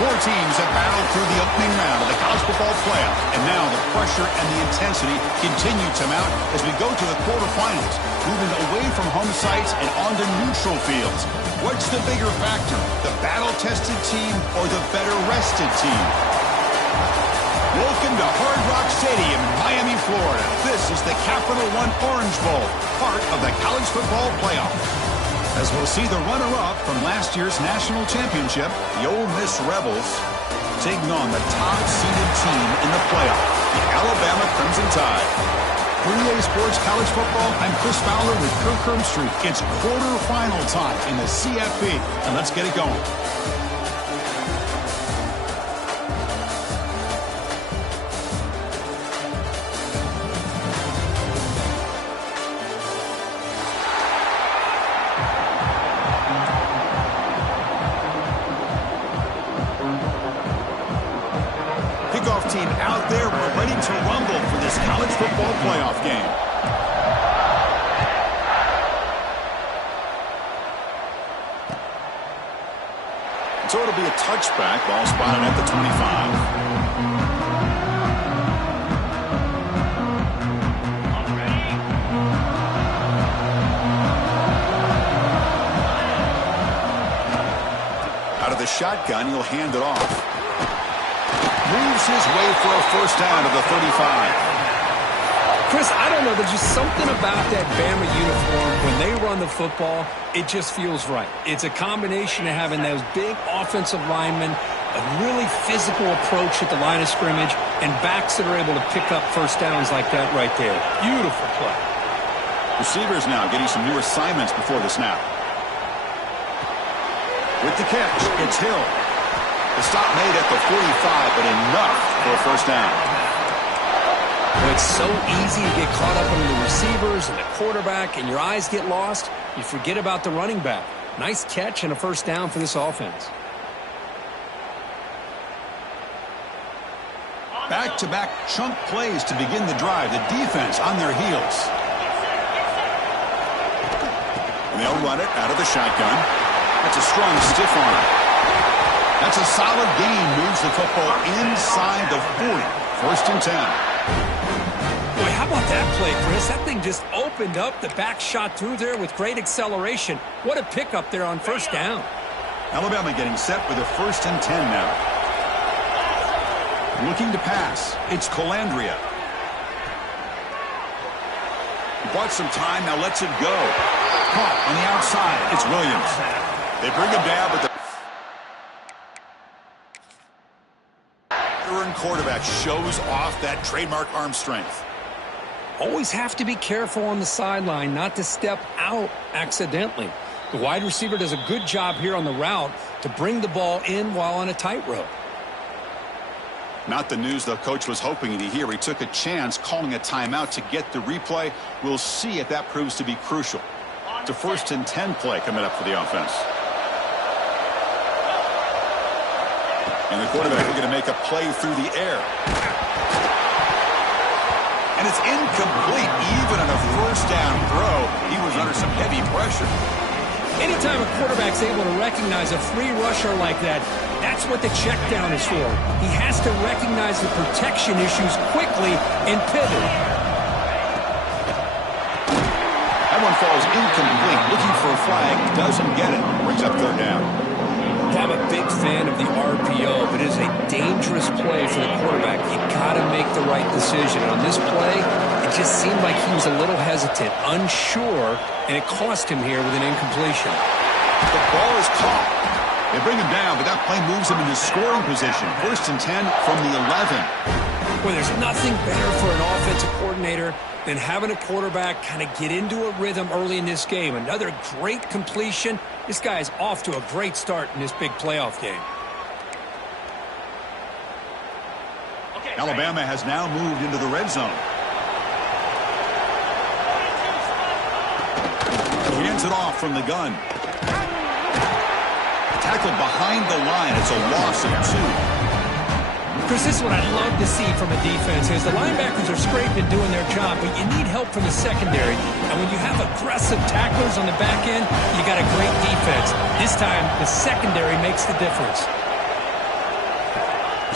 Four teams have battled through the opening round of the college football playoff, and now the pressure and the intensity continue to mount as we go to the quarterfinals, moving away from home sites and onto neutral fields. What's the bigger factor, the battle-tested team or the better-rested team? Welcome to Hard Rock Stadium in Miami, Florida. This is the Capital One Orange Bowl, part of the college football playoff. As we'll see the runner-up from last year's national championship, the Ole Miss Rebels, taking on the top-seeded team in the playoff, the Alabama Crimson Tide. For EA Sports College Football, I'm Chris Fowler with Kirk Herbstreit. It's quarterfinal time in the CFP, and let's get it going. Team out there, we're ready to rumble for this college football playoff game. So it'll be a touchback, ball spotted at the 25. Out of the shotgun, he'll hand it off. Moves his way for a first down to the 35. Chris, I don't know. There's just something about that Bama uniform. When they run the football, it just feels right. It's a combination of having those big offensive linemen, a really physical approach at the line of scrimmage, and backs that are able to pick up first downs like that right there. Beautiful play. Receivers now getting some new assignments before the snap. With the catch, it's Hill. The stop made at the 45, but enough for a first down. Well, it's so easy to get caught up on the receivers and the quarterback, and your eyes get lost. You forget about the running back. Nice catch and a first down for this offense. Back-to-back chunk plays to begin the drive. The defense on their heels. And they'll run it out of the shotgun. That's a strong stiff arm. That's a solid gain, moves the football inside the 40. First and 10. Boy, how about that play, Chris? That thing just opened up. The back shot through there with great acceleration. What a pickup there on first down. Alabama getting set with a first and 10 now. Looking to pass. It's Colandrea. He bought some time, now lets it go. Caught on the outside. It's Williams. They bring him down, but the quarterback shows off that trademark arm strength. Always have to be careful on the sideline not to step out accidentally. The wide receiver does a good job here on the route to bring the ball in while on a tightrope. Not the news the coach was hoping to hear. He took a chance calling a timeout to get the replay. We'll see if that proves to be crucial. It's a first and 10 play coming up for the offense. And the quarterback is going to make a play through the air. And it's incomplete. Even on a first down throw, he was under some heavy pressure. Anytime a quarterback's able to recognize a free rusher like that, that's what the check down is for. He has to recognize the protection issues quickly and pivot. That one falls incomplete. Looking for a flag. Doesn't get it. Brings up third down. I'm a big fan of the RPO, but it is a dangerous play for the quarterback. You got to make the right decision. On this play, it just seemed like he was a little hesitant, unsure, and it cost him here with an incompletion. The ball is caught. They bring him down, but that play moves him into scoring position. First and 10 from the 11. Well, there's nothing better for an offensive coordinator than having a quarterback kind of get into a rhythm early in this game. Another great completion. This guy is off to a great start in this big playoff game. Alabama has now moved into the red zone. He ends it off from the gun. Tackled behind the line. It's a loss of 2. Chris, this is what I'd love to see from a defense is the linebackers are scraping doing their job, but you need help from the secondary. And when you have aggressive tacklers on the back end, you got a great defense. This time, the secondary makes the difference.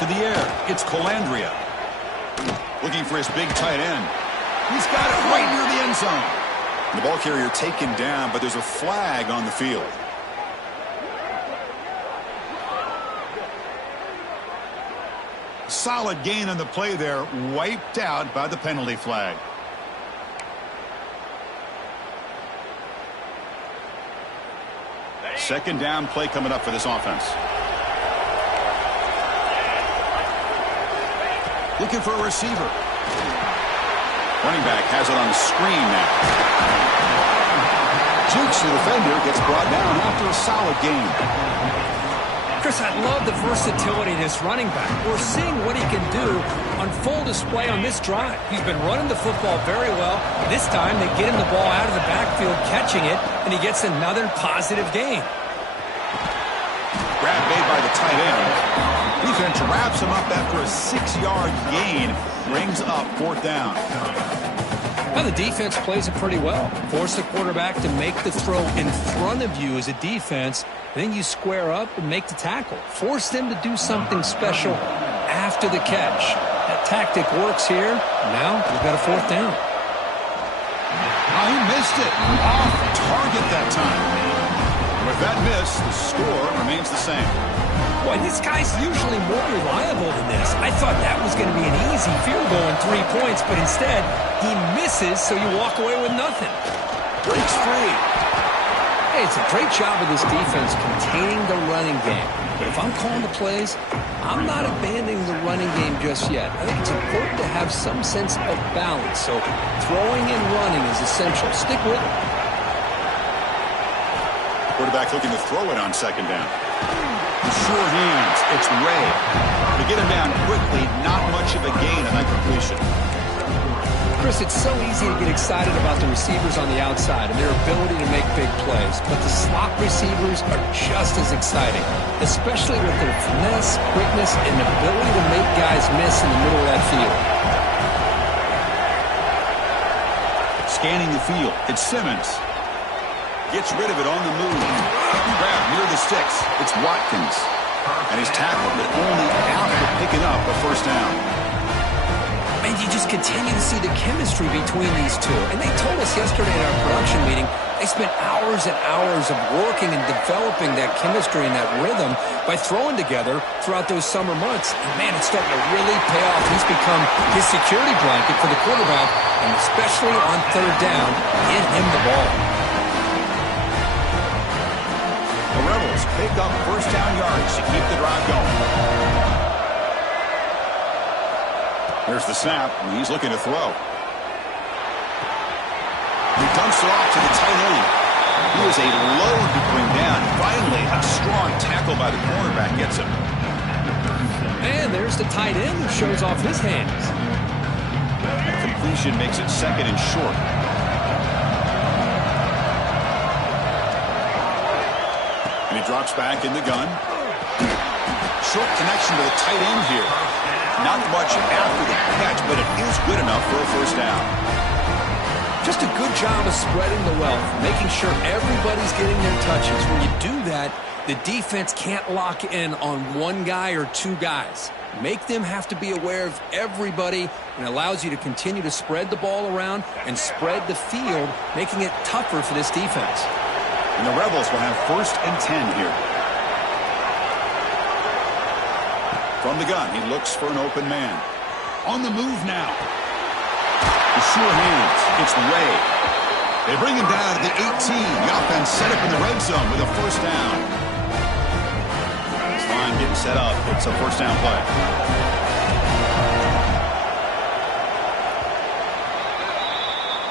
to the air. It's Colandrea. Looking for his big tight end. He's got it right near the end zone. The ball carrier taken down, but there's a flag on the field. Solid gain on the play there, wiped out by the penalty flag. Second down play coming up for this offense. Looking for a receiver. Running back has it on the screen now. Jukes the defender, gets brought down after a solid gain. Chris, I love the versatility of this running back. We're seeing what he can do on full display on this drive. He's been running the football very well. This time they get him the ball out of the backfield, catching it, and he gets another positive gain. Grab made by the tight end. Defense wraps him up after a 6-yard gain. Brings up fourth down. Well, the defense plays it pretty well. Force the quarterback to make the throw in front of you as a defense. Then you square up and make the tackle. Force them to do something special after the catch. That tactic works here. Now we've got a fourth down. Oh, he missed it. Off target that time. With that miss, the score remains the same. Boy, this guy's usually more reliable than this. I thought that was going to be an easy field goal in 3 points, but instead, he misses, so you walk away with nothing. Breaks free. Hey, it's a great job of this defense containing the running game. But if I'm calling the plays, I'm not abandoning the running game just yet. I think it's important to have some sense of balance, so throwing and running is essential. Stick with it. Quarterback looking to throw it on second down. Sure hands. It's Ray. To get him down quickly, not much of a gain on that completion. Chris, it's so easy to get excited about the receivers on the outside and their ability to make big plays, but the slot receivers are just as exciting, especially with their finesse, quickness, and ability to make guys miss in the middle of that field. Scanning the field. It's Simmons. Gets rid of it on the move. Grab near the sticks. It's Watkins. And he's tackled, but only after picking up a first down. And you just continue to see the chemistry between these two. And they told us yesterday in our production meeting, they spent hours and hours of working and developing that chemistry and that rhythm by throwing together throughout those summer months. And man, it's starting to really pay off. He's become his security blanket for the quarterback, and especially on third down, get him the ball. The Rebels pick up first down yards to keep the drive going. There's the snap, and he's looking to throw. He dumps it off to the tight end. He is a load to bring down. Finally, a strong tackle by the cornerback gets him. And there's the tight end who shows off his hands. Completion makes it second and short. And he drops back in the gun. Short connection to the tight end here. Not much after the catch, but it is good enough for a first down. Just a good job of spreading the wealth, making sure everybody's getting their touches. When you do that, the defense can't lock in on one guy or two guys. Make them have to be aware of everybody, and allows you to continue to spread the ball around and spread the field, making it tougher for this defense. And the Rebels will have first and 10 here. From the gun, he looks for an open man. On the move now. The sure hands. It's Ray. They bring him down to the 18. The offense set up in the red zone with a first down. This line getting set up. It's a first down play.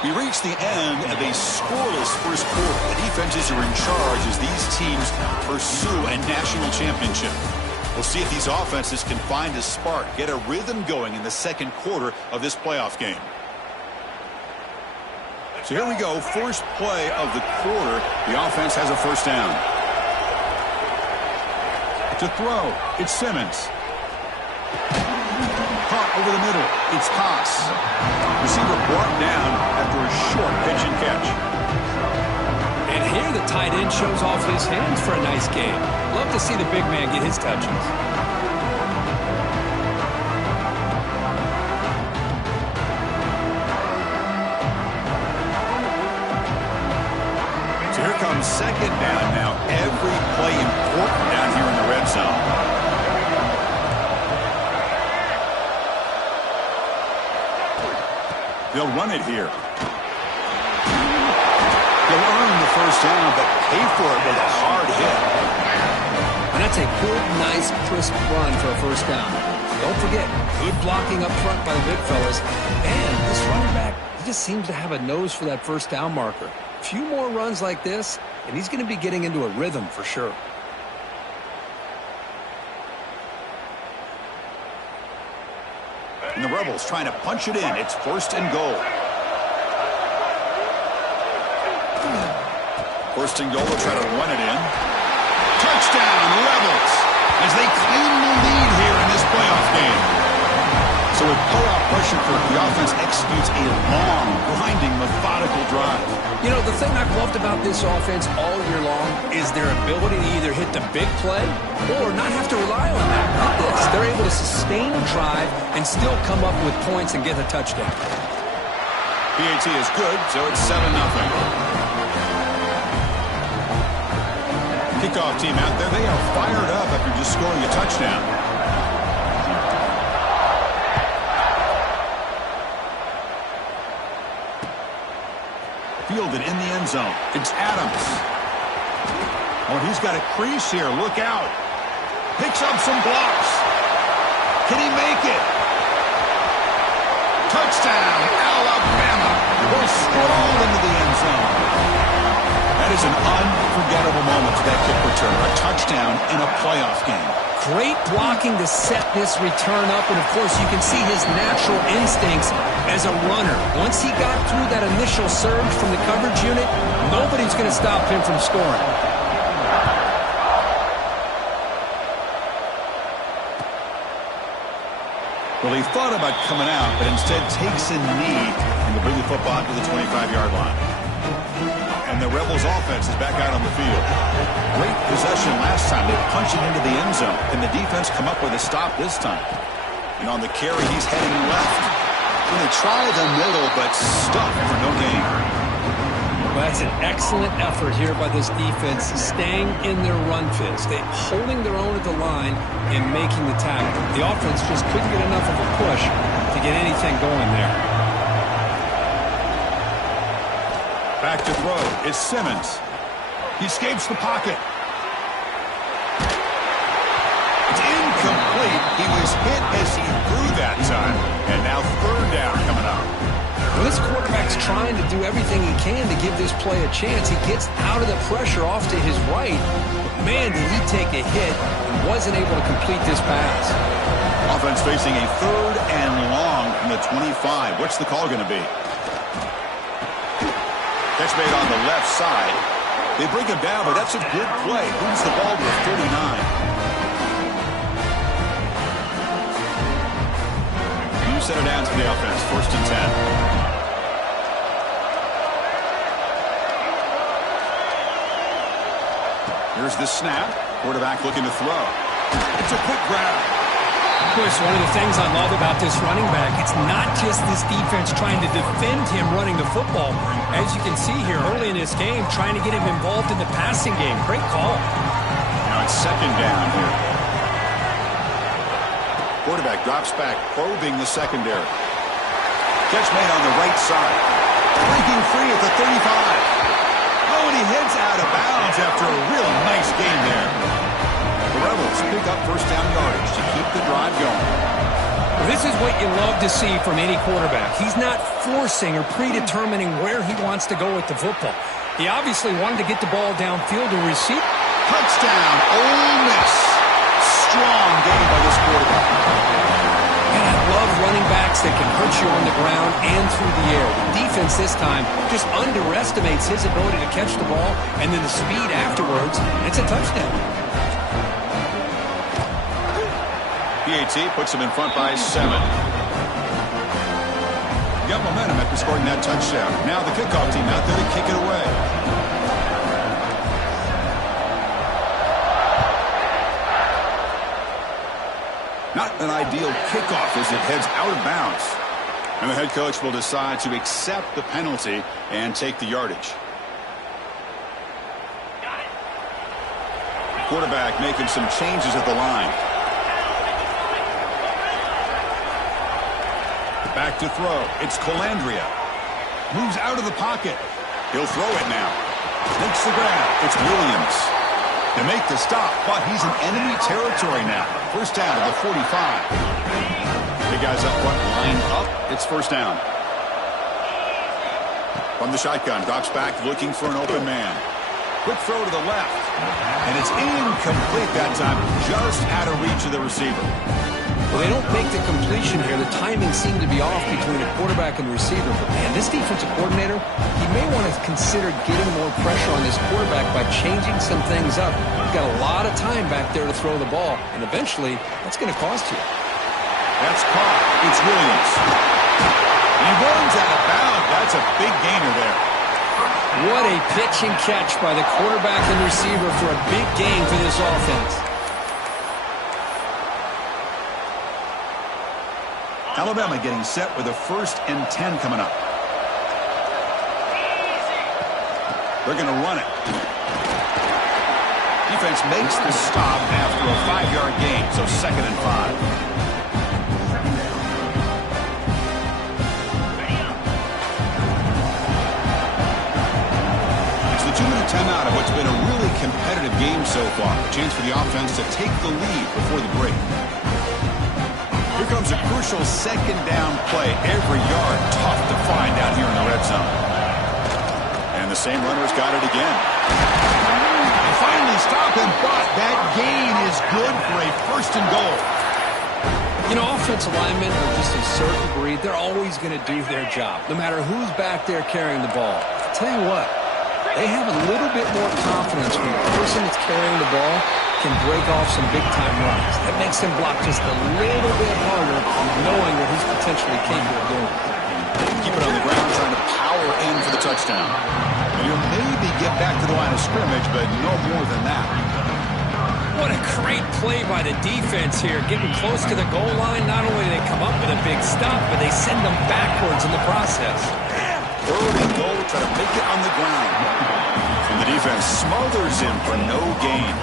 We reach the end of a scoreless first quarter. The defenses are in charge as these teams pursue a national championship. We'll see if these offenses can find a spark, get a rhythm going in the second quarter of this playoff game. So here we go, first play of the quarter. The offense has a first down. To throw, it's Simmons. Caught over the middle, it's Haas. Receiver brought down after a short pitch and catch. And here the tight end shows off his hands for a nice game. Love to see the big man get his touches. On second down now, every play important down here in the red zone. They'll run it here. They'll earn the first down, but pay for it with a hard hit. And that's a good, nice, crisp run for a first down. Don't forget, good blocking up front by the big fellas. And this running back, he just seems to have a nose for that first down marker. A few more runs like this, and he's going to be getting into a rhythm for sure. And the Rebels trying to punch it in. It's first and goal. First and goal, they'll try to run it in. Touchdown, Rebels, as they claim the lead here in this playoff game. So with playoff pressure, the offense executes a long, grinding, methodical drive. You know, the thing I've loved about this offense all year long is their ability to either hit the big play or not have to rely on that. Like this, they're able to sustain a drive and still come up with points and get a touchdown. PAT is good, so it's 7-0. Kickoff team out there, they are fired up after just scoring a touchdown. Fielded in the end zone. It's Adams. Oh, he's got a crease here. Look out. Picks up some blocks. Can he make it? Touchdown, Alabama. Will stroll into the end zone. That is an unforgettable moment for that kick return. A touchdown in a playoff game. Great blocking to set this return up, and of course you can see his natural instincts as a runner. Once he got through that initial surge from the coverage unit, nobody's going to stop him from scoring. Well, he thought about coming out, but instead takes a knee and will bring the football to the 25-yard line. And the Rebels offense is back out on the field. Great possession last time. They punch it into the end zone. Can the defense come up with a stop this time? And on the carry, he's heading left. Going to try the middle, but stuffed for no gain. Well, that's an excellent effort here by this defense, staying in their run fist. They holding their own at the line and making the tackle. The offense just couldn't get enough of a push to get anything going there. Back to throw. It's Simmons. He escapes the pocket. It's incomplete. He was hit as he threw that time. And now third down coming up. Well, this quarterback's trying to do everything he can to give this play a chance. He gets out of the pressure off to his right. But man, did he take a hit and wasn't able to complete this pass. Offense facing a third and long from the 25. What's the call going to be? Catch made on the left side. They bring him down, but that's a good play. Moves the ball to the 39. You set it down to the offense. First and 10. Here's the snap. Quarterback looking to throw. It's a quick grab. Chris, one of the things I love about this running back, it's not just this defense trying to defend him running the football. As you can see here early in this game, trying to get him involved in the passing game. Great call. Now it's second down here. Quarterback drops back, probing the secondary. Catch made on the right side. Breaking free at the 35. Oh, and he heads out of bounds after a really nice game there. The Rebels pick up first down yardage to keep the drive going. Well, this is what you love to see from any quarterback. He's not forcing or predetermining where he wants to go with the football. He obviously wanted to get the ball downfield to receive. Touchdown, Ole Miss. Strong game by this quarterback. And I love running backs that can hurt you on the ground and through the air. The defense this time just underestimates his ability to catch the ball and then the speed afterwards. It's a touchdown. PAT puts him in front by 7. Got momentum after scoring that touchdown. Now the kickoff team out there to kick it away. Not an ideal kickoff as it heads out of bounds. And the head coach will decide to accept the penalty and take the yardage. Quarterback making some changes at the line. Back to throw. It's Colandrea. Moves out of the pocket. He'll throw it now. Makes the grab. It's Williams. To make the stop, but he's in enemy territory now. First down at the 45. The guys up front line up. It's first down. From the shotgun, drops back looking for an open man. Quick throw to the left. And it's incomplete that time. Just out of reach of the receiver. Well, they don't make the completion here. The timing seemed to be off between the quarterback and the receiver. But, man, this defensive coordinator, he may want to consider getting more pressure on this quarterback by changing some things up. He's got a lot of time back there to throw the ball, and eventually that's going to cost you. That's caught. It's Williams. He runs out of bounds. That's a big gainer there. What a pitch and catch by the quarterback and receiver for a big gain for this offense. Alabama getting set with a 1st and 10 coming up. They're going to run it. Defense makes the stop after a 5-yard gain, so 2nd and 5. It's the 2-minute timeout of what's been a really competitive game so far. A chance for the offense to take the lead before the break. Here comes a crucial 2nd down play. Every yard tough to find out here in the red zone. And the same runner's got it again. They finally stop him, but that gain is good for a 1st and goal. You know, offensive linemen are just a certain breed. They're always going to do their job, no matter who's back there carrying the ball. I'll tell you what, they have a little bit more confidence when the person that's carrying the ball can break off some big-time runs. That makes him block just a little bit harder, knowing what he's potentially capable of doing. Keep it on the ground, trying to power in for the touchdown. You'll maybe get back to the line of scrimmage, but no more than that. What a great play by the defense here. Getting close to the goal line, not only do they come up with a big stop, but they send them backwards in the process. 3rd and goal, try to make it on the ground. And the defense smothers him for no gain.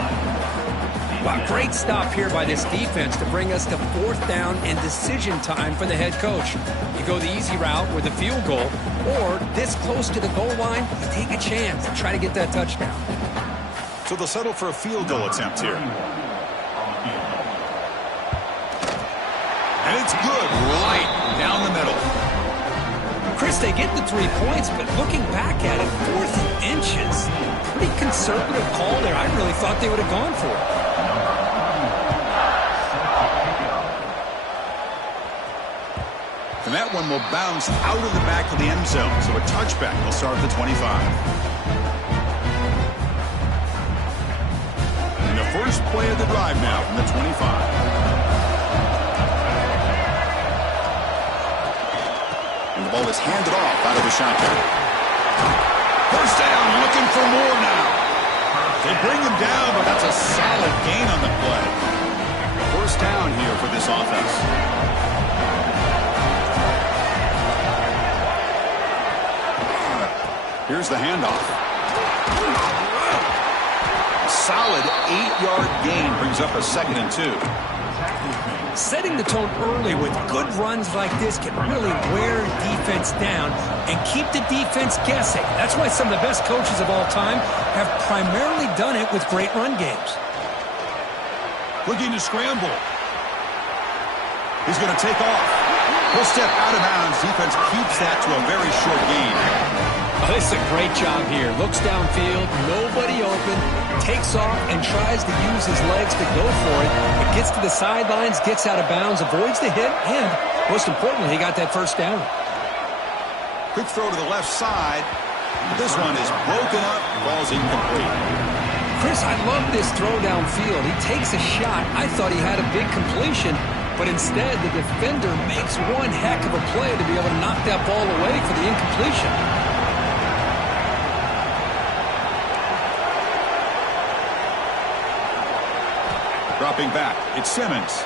Wow, great stop here by this defense to bring us to 4th down and decision time for the head coach. You go the easy route with a field goal, or this close to the goal line, you take a chance and try to get that touchdown. So they'll settle for a field goal attempt here. And it's good, right down the middle. Chris, they get the 3 points, but looking back at it, 4th and inches, pretty conservative call there. I really thought they would have gone for it. And that one will bounce out of the back of the end zone. So a touchback will start at the 25. And the first play of the drive now from the 25. And the ball is handed off out of the shotgun. First down, looking for more now. They bring him down, but that's a solid gain on the play. First down here for this offense. Here's the handoff. Solid 8-yard gain brings up a 2nd and 2. Setting the tone early with good runs like this can really wear defense down and keep the defense guessing. That's why some of the best coaches of all time have primarily done it with great run games. Looking to scramble. He's going to take off. He'll step out of bounds. Defense keeps that to a very short gain. Oh, this is a great job here. Looks downfield, nobody open, takes off and tries to use his legs to go for it. It gets to the sidelines, gets out of bounds, avoids the hit, and most importantly, he got that first down. Quick throw to the left side. This one is broken up, falls incomplete. Chris, I love this throw downfield. He takes a shot. I thought he had a big completion, but instead the defender makes one heck of a play to be able to knock that ball away for the incompletion. Dropping back, it's Simmons.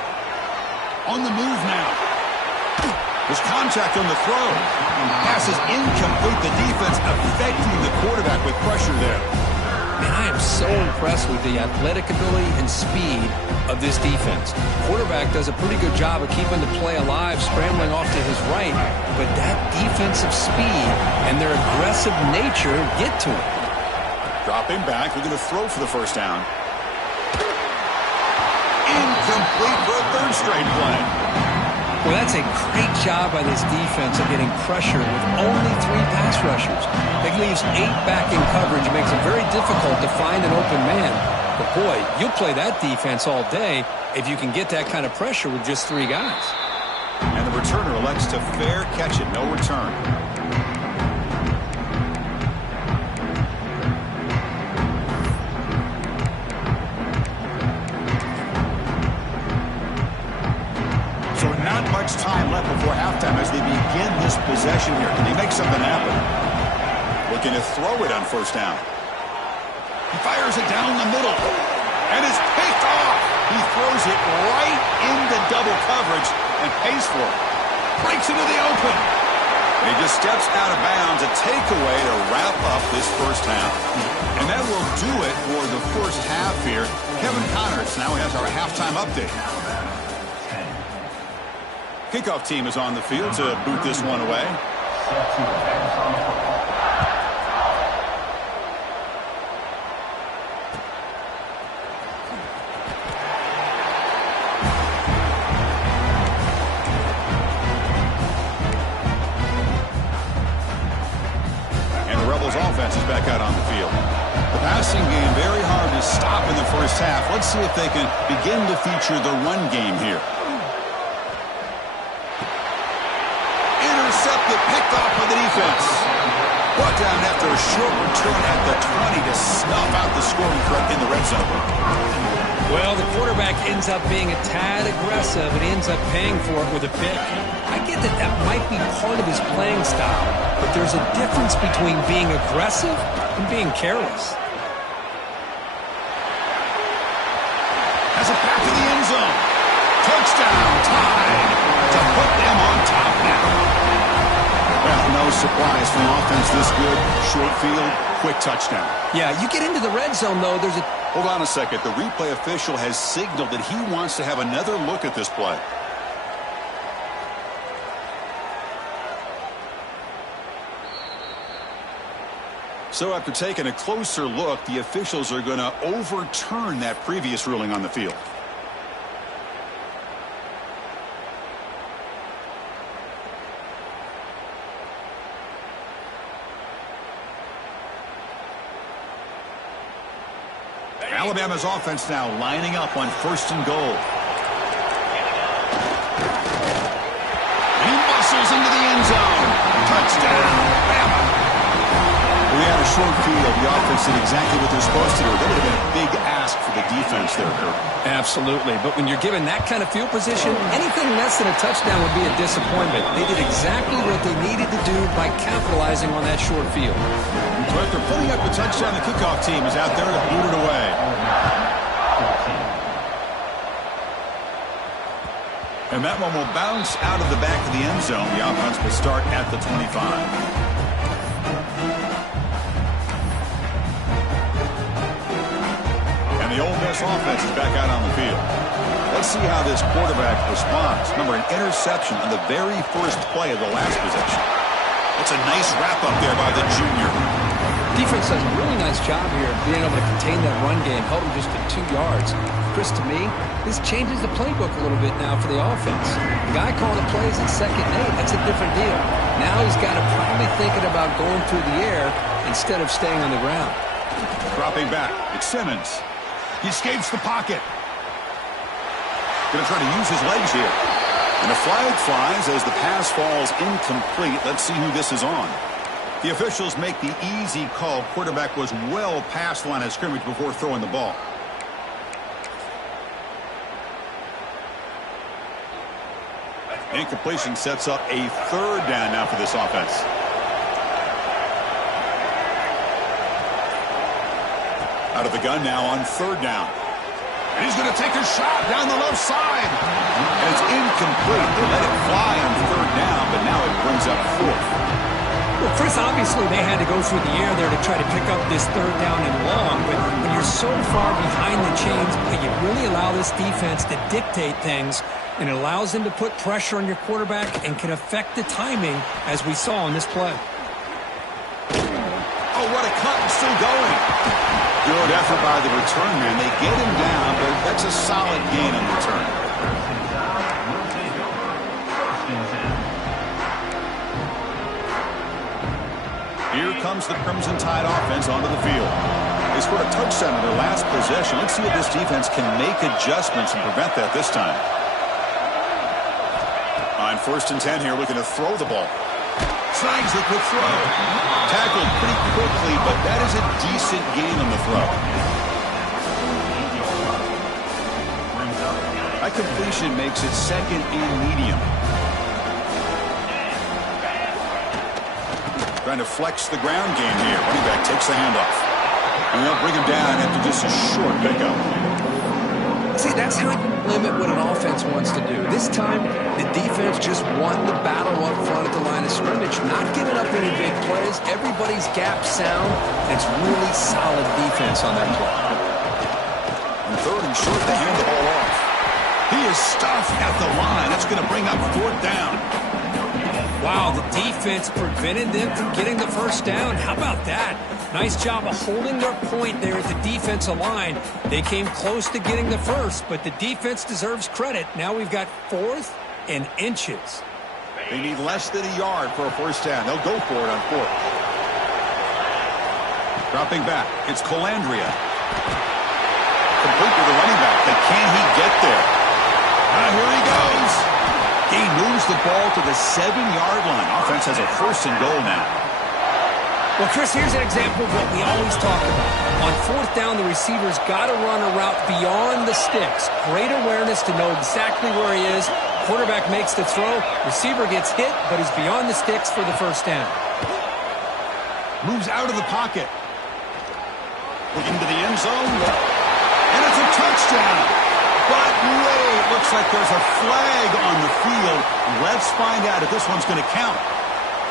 On the move now. There's contact on the throw. Pass is incomplete. The defense affecting the quarterback with pressure there. Man, I am so impressed with the athletic ability and speed of this defense. Quarterback does a pretty good job of keeping the play alive, scrambling off to his right, but that defensive speed and their aggressive nature get to him. Dropping back, we're going to throw for the first down. Incomplete for a third straight play. Well, that's a great job by this defense of getting pressure with only 3 pass rushers. It leaves 8 back in coverage. It makes it very difficult to find an open man. But, boy, you'll play that defense all day if you can get that kind of pressure with just 3 guys. And the returner elects to fair catch it. No return. So not much time left before halftime as they begin this possession here. Can they make something happen? Looking to throw it on first down. He fires it down the middle. And it's picked off. He throws it right into double coverage and pays for it. Breaks into the open. And he just steps out of bounds. A takeaway to wrap up this first half. And that will do it for the first half here. Kevin Connors now has our halftime update. Kickoff team is on the field to boot this one away. And the Rebels offense is back out on the field. The passing game very hard to stop in the first half. Let's see if they can begin to feature the run game here. Intercepted, picked off by the defense. Brought down after a short return at the 20 to snuff out the scoring threat in the red zone. Well, the quarterback ends up being a tad aggressive, and he ends up paying for it with a pick. I get that that might be part of his playing style, but there's a difference between being aggressive and being careless. Has it back to the end zone. Touchdown, tied to put them on top now. Well, no surprise from offense this good. Short field, quick touchdown. Yeah, you get into the red zone, though, there's a... Hold on a second. The replay official has signaled that he wants to have another look at this play. So after taking a closer look, the officials are going to overturn that previous ruling on the field. Alabama's offense now lining up on first and goal. He muscles into the end zone. Touchdown, Bama. We had a short field. The offense did exactly what they're supposed to do. That would have been a big ask for the defense there, Kurt. Absolutely. But when you're given that kind of field position, anything less than a touchdown would be a disappointment. They did exactly what they needed to do by capitalizing on that short field. So after putting up a touchdown, the kickoff team is out there to boot it away. And that one will bounce out of the back of the end zone. The offense will start at the 25. The Ole Miss offense is back out on the field. Let's see how this quarterback responds. Remember, an interception on the very first play of the last possession. That's a nice wrap-up there by the junior. Defense does a really nice job here of being able to contain that run game, held him just to 2 yards. Chris, to me, this changes the playbook a little bit now for the offense. The guy calling the plays at 2nd and 8, that's a different deal. Now he's got to probably thinking about going through the air instead of staying on the ground. Dropping back, it's Simmons. He escapes the pocket. Going to try to use his legs here. And a flag flies as the pass falls incomplete. Let's see who this is on. The officials make the easy call. Quarterback was well past the line of scrimmage before throwing the ball. Incompletion sets up a 3rd down now for this offense. Out of the gun now on 3rd down. And he's going to take a shot down the left side. And it's incomplete. They let it fly on 3rd down, but now it brings up 4th. Well, Chris, obviously they had to go through the air there to try to pick up this third down and long, but when you're so far behind the chains, you really allow this defense to dictate things, and it allows them to put pressure on your quarterback and can affect the timing, as we saw in this play. Oh, what a cut, and still going. Good effort by the return man. They get him down, but that's a solid gain in return. Here comes the Crimson Tide offense onto the field. They scored a touchdown in their last possession. Let's see if this defense can make adjustments and prevent that this time. On 1st and 10 here, looking to throw the ball. Snags the quick throw. Tackled pretty quickly, but that is a decent gain on the throw. That completion makes it 2nd and medium. Trying to flex the ground game here. Running back takes the handoff. And they'll bring him down after just a short pickup. See, that's how you limit what an offense wants to do. This time, the defense just won the battle up front at the line of scrimmage, not giving up any big plays. Everybody's gap sound. It's really solid defense on that play. On 3rd and short, they hand the ball off. He is stuffed at the line. That's going to bring up 4th down. Wow, the defense prevented them from getting the first down. How about that? Nice job of holding their point there at the defensive line. They came close to getting the first, but the defense deserves credit. Now we've got 4th and inches. They need less than a yard for a first down. They'll go for it on 4th. Dropping back, it's Colandrea. Complete to the running back, but can he get there? Here he goes. He moves the ball to the 7-yard line. Offense has a 1st and goal now. Well, Chris, here's an example of what we always talk about. On 4th down, the receiver's got to run a route beyond the sticks. Great awareness to know exactly where he is. Quarterback makes the throw. Receiver gets hit, but he's beyond the sticks for the first down. Moves out of the pocket. Looking to the end zone. And it's a touchdown. But wait, looks like there's a flag on the field. Let's find out if this one's going to count.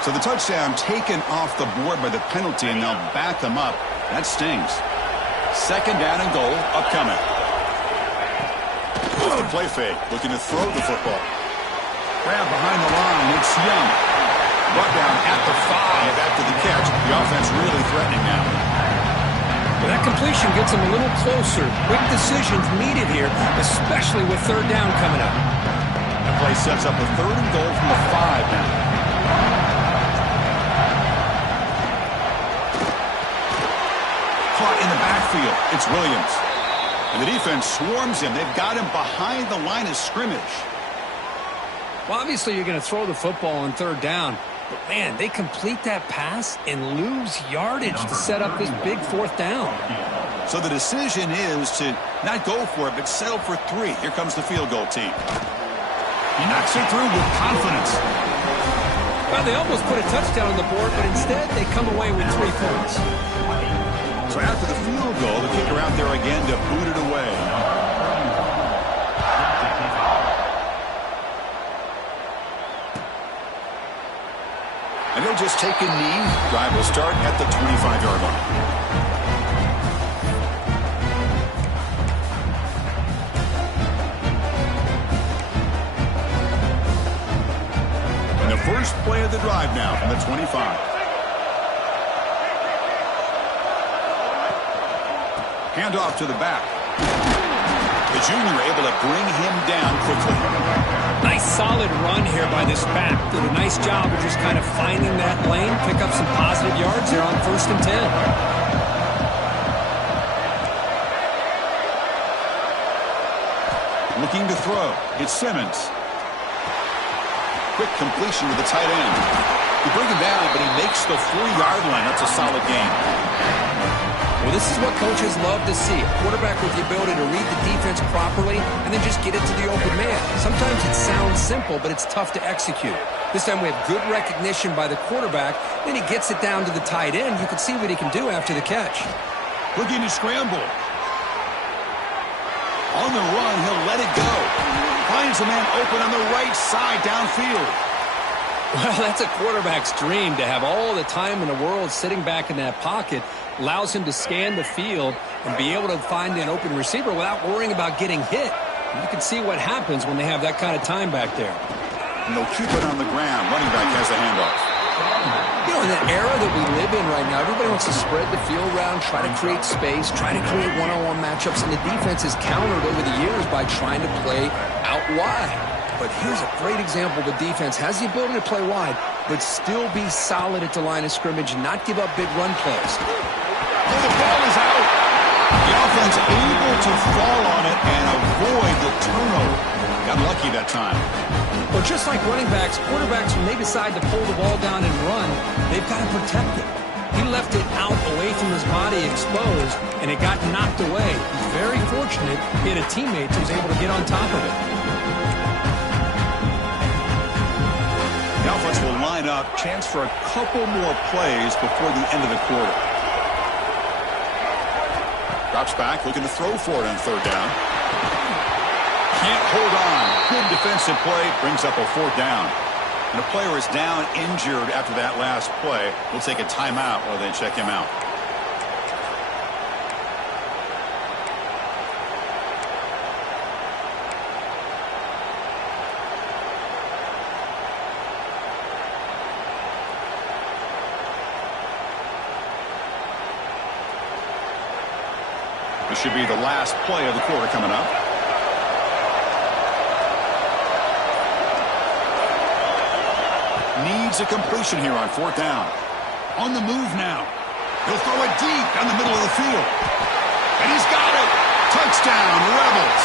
So the touchdown taken off the board by the penalty, and they'll back them up. That stings. 2nd down and goal upcoming. Goes to play fake, looking to throw the football. Grab behind the line, it's Young. Brought down at the 5 after the catch. The offense really threatening now. Well, that completion gets them a little closer. Quick decisions needed here, especially with 3rd down coming up. That play sets up a 3rd and goal from the 5 now. Caught in the backfield. It's Williams. And the defense swarms him. They've got him behind the line of scrimmage. Well, obviously you're going to throw the football on 3rd down. But, man, they complete that pass and lose yardage to set up this big 4th down. So the decision is to not go for it, but settle for 3. Here comes the field goal team. He knocks it through with confidence. Well, they almost put a touchdown on the board, but instead they come away with 3 points. So after the field goal, the kicker out there again to boot it away. And they'll just take a knee. Drive will start at the 25-yard line. And the first play of the drive now from the 25. Handoff to the back. The junior able to bring him down quickly. Nice solid run here by this back. Did a nice job of just kind of finding that lane, pick up some positive yards there on 1st and 10. Looking to throw. It's Simmons. Quick completion to the tight end. You bring him down, but he makes the 4-yard line. That's a solid gain. Well, this is what coaches love to see. A quarterback with the ability to read the defense properly and then just get it to the open man. Sometimes it sounds simple, but it's tough to execute. This time we have good recognition by the quarterback. Then he gets it down to the tight end. You can see what he can do after the catch. Looking to scramble. On the run, he'll let it go. Finds a man open on the right side downfield. Well, that's a quarterback's dream to have all the time in the world sitting back in that pocket. Allows him to scan the field and be able to find an open receiver without worrying about getting hit. You can see what happens when they have that kind of time back there. And they'll keep it on the ground. Running back has the handoff. You know, in the era that we live in right now, everybody wants to spread the field around, try to create space, try to create one-on-one matchups, and the defense has countered over the years by trying to play out wide. But here's a great example. The defense has the ability to play wide, but still be solid at the line of scrimmage and not give up big run plays. Oh, the ball is out. The offense able to fall on it and avoid the turnover. Got lucky that time. Well, just like running backs, quarterbacks, when they decide to pull the ball down and run, they've got to protect it. He left it out away from his body exposed, and it got knocked away. He's very fortunate he had a teammate who was able to get on top of it. The offense will line up. Chance for a couple more plays before the end of the quarter. Drops back, looking to throw for it on third down. Can't hold on. Good defensive play. Brings up a fourth down. And a player is down injured after that last play. We'll take a timeout while they check him out. This should be the last play of the quarter coming up. Needs a completion here on fourth down. On the move now. He'll throw it deep down the middle of the field. And he's got it. Touchdown, Rebels.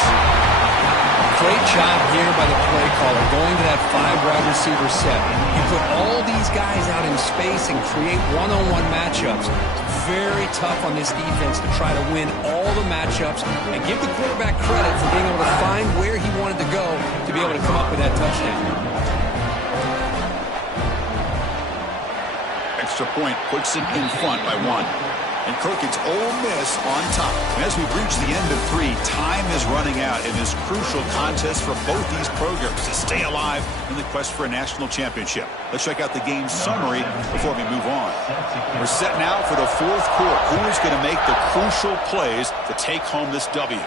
Great job here by the play caller going to that 5-wide receiver set. You put all these guys out in space and create one-on-one matchups. Very tough on this defense to try to win all the matchups and give the quarterback credit for being able to find where he wanted to go to be able to come up with that touchdown. Extra point puts it in front by 1. And Kirk, it's Ole Miss on top. And as we've reached the end of 3, time is running out in this crucial contest for both these programs to stay alive in the quest for a national championship. Let's check out the game summary before we move on. We're set now for the fourth quarter. Who is going to make the crucial plays to take home this W?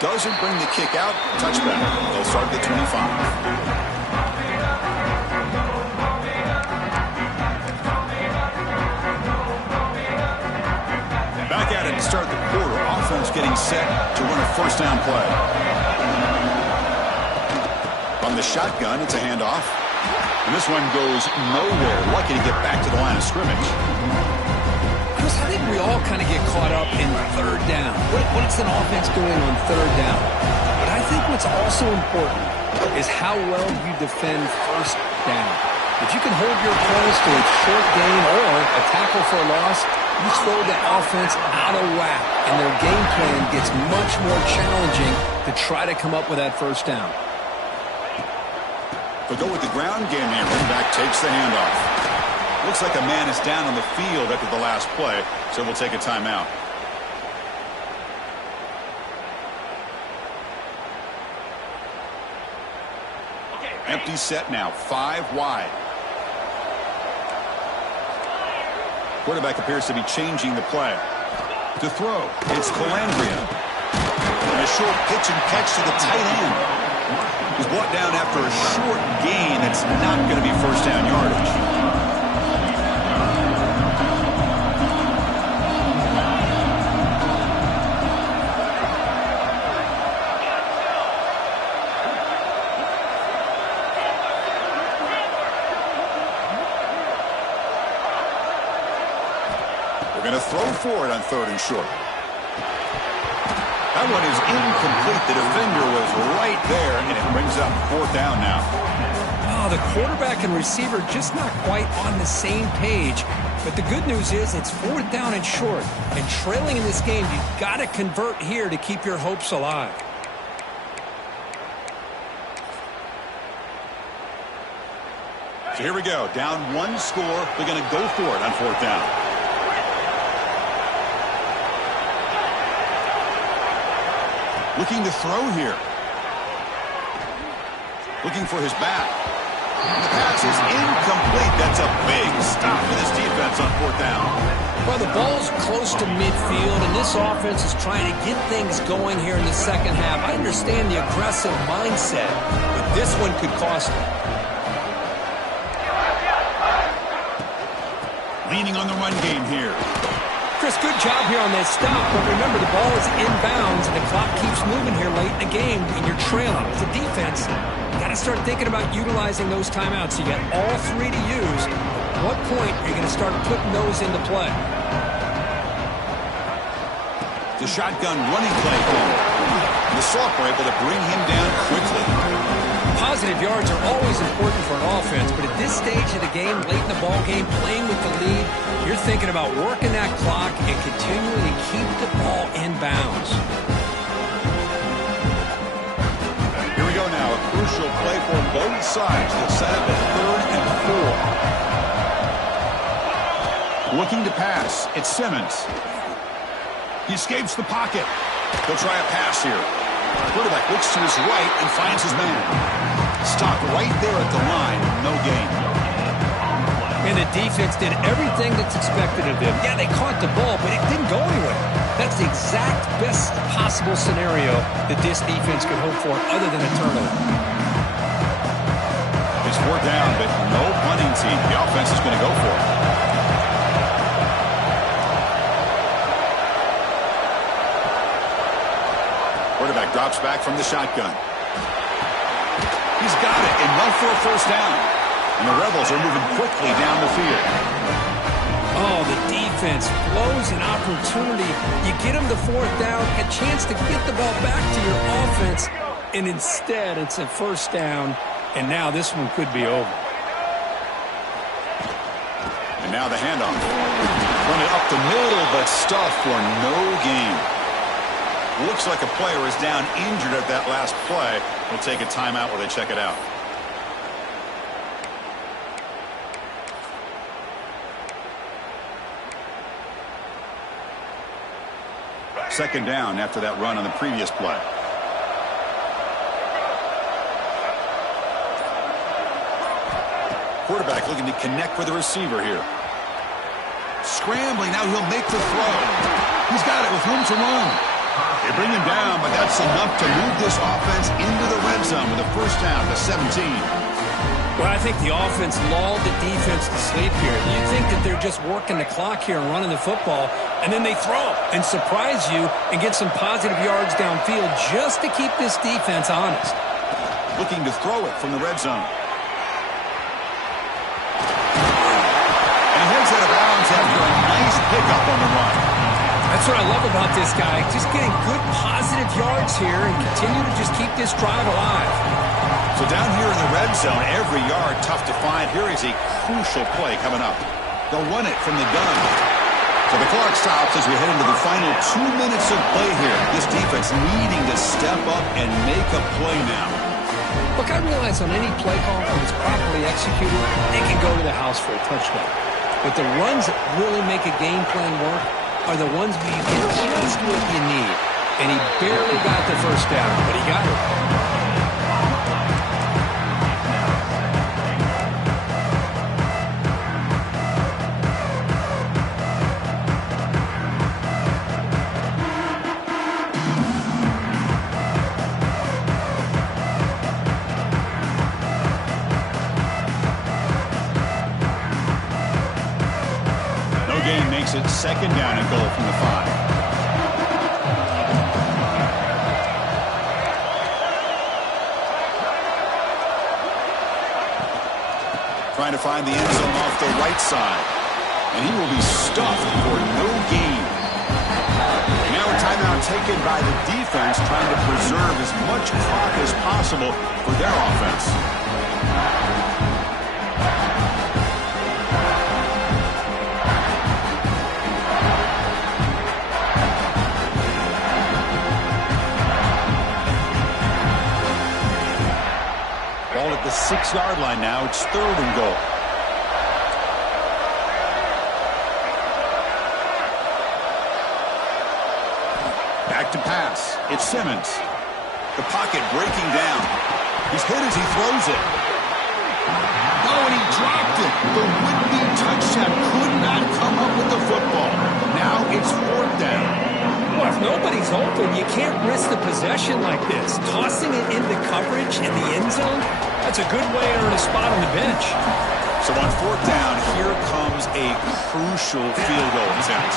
Doesn't bring the kick out. Touchback. They'll start at the 25. Back at it to start the quarter. Offense getting set to run a first down play. From the shotgun, it's a handoff. And this one goes nowhere. Lucky to get back to the line of scrimmage. Chris, I think we all kind of get caught up in third down. What's an offense doing on third down? But I think what's also important is how well you defend first down. If you can hold your opponents to a short gain or a tackle for a loss, you throw the offense out of whack, and their game plan gets much more challenging to try to come up with that first down. They'll go with the ground game here. Running back takes the handoff. Looks like a man is down on the field after the last play, so we'll take a timeout. Empty set now, 5 wide. Quarterback appears to be changing the play. To throw, it's Calandria. And a short pitch and catch to the tight end. He's brought down after a short gain that's not going to be first down yardage. Going to throw for it on third and short. That one is incomplete. The defender was right there, and it brings up fourth down now. Oh, the quarterback and receiver just not quite on the same page. But the good news is it's fourth down and short. And trailing in this game, you've got to convert here to keep your hopes alive. So here we go. Down 1 score. They're going to go for it on fourth down. Looking to throw here. Looking for his back. The pass is incomplete. That's a big stop for this defense on 4th down. Well, the ball's close to midfield, and this offense is trying to get things going here in the second half. I understand the aggressive mindset, but this one could cost them. Leaning on the run game here. Chris, good job here on that stop, but remember the ball is inbounds and the clock keeps moving here late in the game and you're trailing. As a defense, you got to start thinking about utilizing those timeouts. You got all 3 to use. At what point are you going to start putting those into play? The shotgun running play here. The Sox were able to bring him down quickly. Positive yards are always important for an offense, but at this stage of the game, late in the ball game, playing with the lead, you're thinking about working that clock and continuing to keep the ball in bounds. Here we go now, a crucial play for both sides to set up a 3rd and 4. Looking to pass, it's Simmons. He escapes the pocket. He'll try a pass here. Quarterback looks to his right and finds his man. Stopped right there at the line. No gain. And the defense did everything that's expected of them. Yeah, they caught the ball, but it didn't go anywhere. That's the exact best possible scenario that this defense could hope for other than a turnover. It's 4th down, but no punting team. The offense is going to go for it. Quarterback drops back from the shotgun. He's got it, enough for a 1st down. And the Rebels are moving quickly down the field. Oh, the defense blows an opportunity. You get them to 4th down, a chance to get the ball back to your offense, and instead it's a 1st down, and now this one could be over. And now the handoff. Run it up the middle, but stuffed for no gain. Looks like a player is down injured at that last play. We'll take a timeout while they check it out. Second down after that run on the previous play. Quarterback looking to connect with the receiver here. Scrambling, now he'll make the throw. He's got it with room to run. They bring him down, but that's enough to move this offense into the red zone with a 1st down to 17. Well, I think the offense lulled the defense to sleep here. You think that they're just working the clock here and running the football, and then they throw and surprise you and get some positive yards downfield just to keep this defense honest. Looking to throw it from the red zone. And he heads out of bounds after a nice pickup on the run. That's what I love about this guy. Just getting good positive yards here and continue to just keep this drive alive. So down here in the red zone, every yard tough to find. Here is a crucial play coming up. They'll run it from the gun. So the clock stops as we head into the final 2 minutes of play here. This defense needing to step up and make a play now. Look, I realize on any play call, when it's properly executed, they can go to the house for a touchdown. But the runs that really make a game plan work are the ones where you get just what you need. And he barely got the 1st down, but he got it. Makes it 2nd down and goal from the 5. Trying to find the end zone off the right side. And he will be stuffed for no gain. Now a timeout taken by the defense, trying to preserve as much clock as possible for their offense. Ball at the 6-yard line now. It's 3rd and goal. Back to pass. It's Simmons. The pocket breaking down. He's hit as he throws it. and he dropped it. The would-be touchdown could not come up with the football. Now it's fourth down. Well, if nobody's open, you can't risk the possession like this. Tossing it into coverage in the end zone, that's a good way to earn a spot on the bench. So on fourth down, here comes a crucial field goal attempt.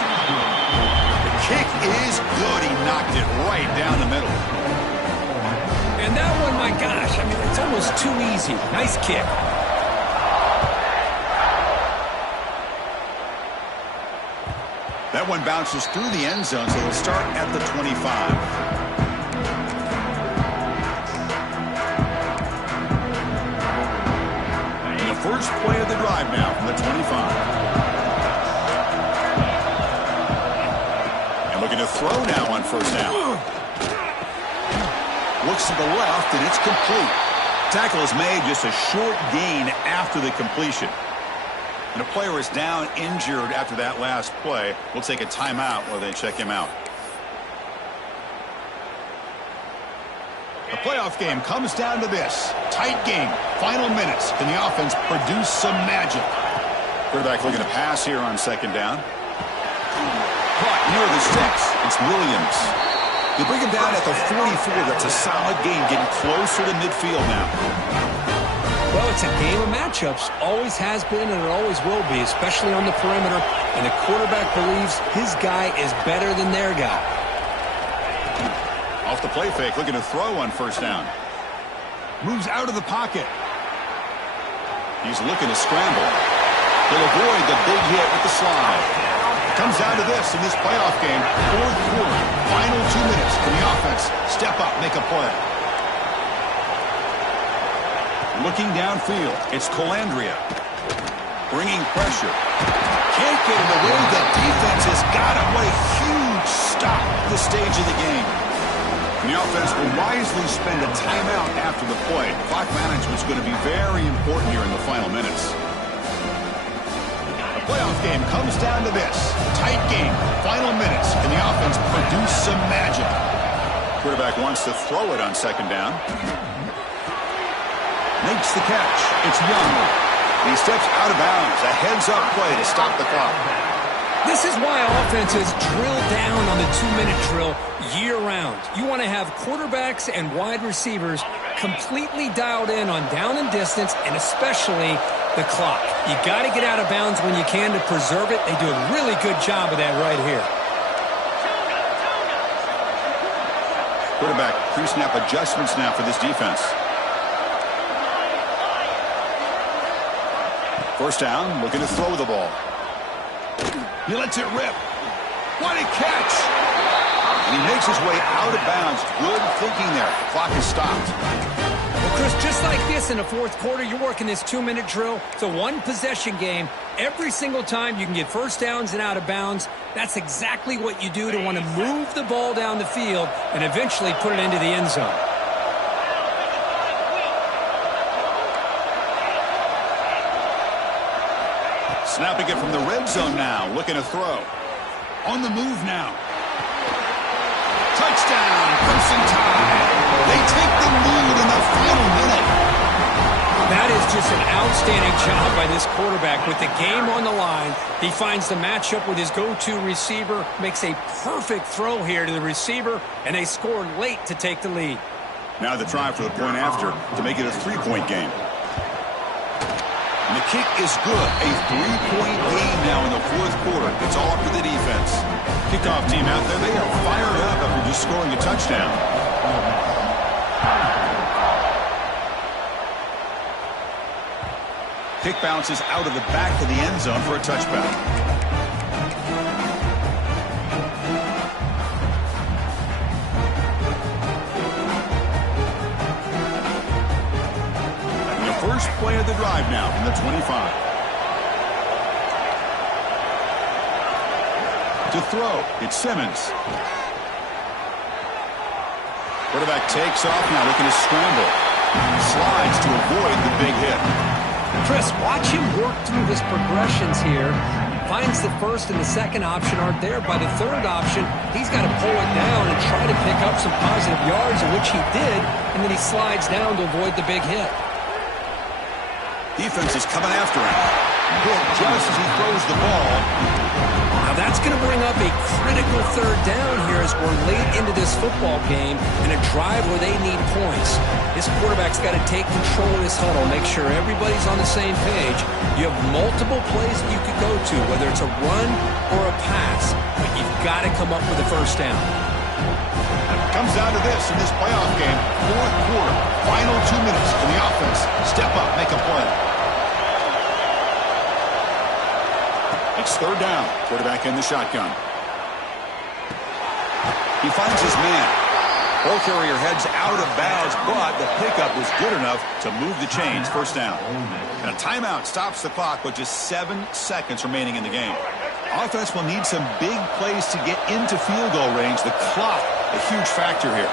The kick is good. He knocked it right down the middle. And that one, my gosh, I mean, it's almost too easy. Nice kick. That one bounces through the end zone, so it'll start at the 25. The first play of the drive now from the 25. And looking to throw now on first down. Looks to the left, and it's complete. Tackle is made, just a short gain after the completion. And a player is down injured after that last play. We'll take a timeout while they check him out. The playoff game comes down to this. Tight game. Final minutes. Can the offense produce some magic? Quarterback looking to pass here on second down. Caught near the sticks. It's Williams. They bring him down at the 44. That's a solid game, getting closer to midfield now. Well, it's a game of matchups. Always has been and it always will be, especially on the perimeter. And the quarterback believes his guy is better than their guy. Off the play fake, looking to throw on first down. Moves out of the pocket. He's looking to scramble. He'll avoid the big hit with the slide. It comes down to this in this playoff game. Fourth quarter, final 2 minutes. Can the offense step up, make a play? Looking downfield, it's Colandrea. Bringing pressure. Can't get it away. The defense has got him. What a huge stop at this stage of the game. And the offense will wisely spend a timeout after the play. Clock management is going to be very important here in the final minutes. The playoff game comes down to this. Tight game, final minutes. Can the offense produce some magic? Quarterback wants to throw it on second down. Makes the catch. It's Young. He steps out of bounds. A heads-up play to stop the clock. This is why offenses drill down on the 2-minute drill year-round. You want to have quarterbacks and wide receivers completely dialed in on down and distance, and especially the clock. You got to get out of bounds when you can to preserve it. They do a really good job of that right here. Quarterback pre-snap adjustments now for this defense. First down, looking to throw the ball. He lets it rip. What a catch! And he makes his way out of bounds. Good thinking there. The clock is stopped. Well, Chris, just like this in the fourth quarter, you're working this 2-minute drill. It's a one-possession game. Every single time you can get first downs and out of bounds. That's exactly what you do to want to move the ball down the field and eventually put it into the end zone. Snapping it from the red zone now. Looking to throw. On the move now. Touchdown, Crimson Tide. They take the lead in the final minute. That is just an outstanding job by this quarterback. With the game on the line, he finds the matchup with his go-to receiver, makes a perfect throw here to the receiver, and they score late to take the lead. Now the try for the point after to make it a 3-point game. And the kick is good. A 3-point game now in the fourth quarter. It's all up to the defense. Kickoff team out there, they are fired up after just scoring a touchdown. Kick bounces out of the back of the end zone for a touchback. First play of the drive now from the 25. To throw, it's Simmons. Quarterback takes off now, looking to scramble. Slides to avoid the big hit. Chris, watch him work through his progressions here. Finds the first and the second option aren't there. By the third option, he's got to pull it down and try to pick up some positive yards, which he did, and then he slides down to avoid the big hit. Defense is coming after him. Hit just as he throws the ball. Now that's going to bring up a critical third down here as we're late into this football game in a drive where they need points. This quarterback's got to take control of this huddle, make sure everybody's on the same page. You have multiple plays that you could go to, whether it's a run or a pass, but you've got to come up with a first down. It comes down to this in this playoff game. Fourth quarter, final 2 minutes. Can the offense step up, make a play? It's third down. Quarterback in the shotgun. He finds his man. Ball carrier heads out of bounds, but the pickup was good enough to move the chains. First down. And a timeout stops the clock with just 7 seconds remaining in the game. Offense will need some big plays to get into field goal range. The clock, a huge factor here.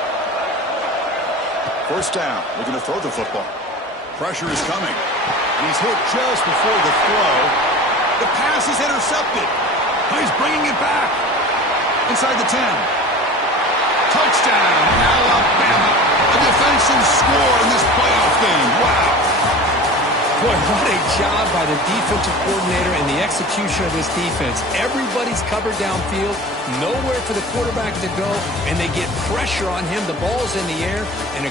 First down. We're going to throw the football. Pressure is coming. He's hit just before the throw. The pass is intercepted. He's bringing it back. Inside the 10. Touchdown, Alabama. A defensive score in this playoff game. Wow. Boy, what a job by the defensive coordinator and the execution of this defense. Everybody's covered downfield, nowhere for the quarterback to go, and they get pressure on him. The ball's in the air, and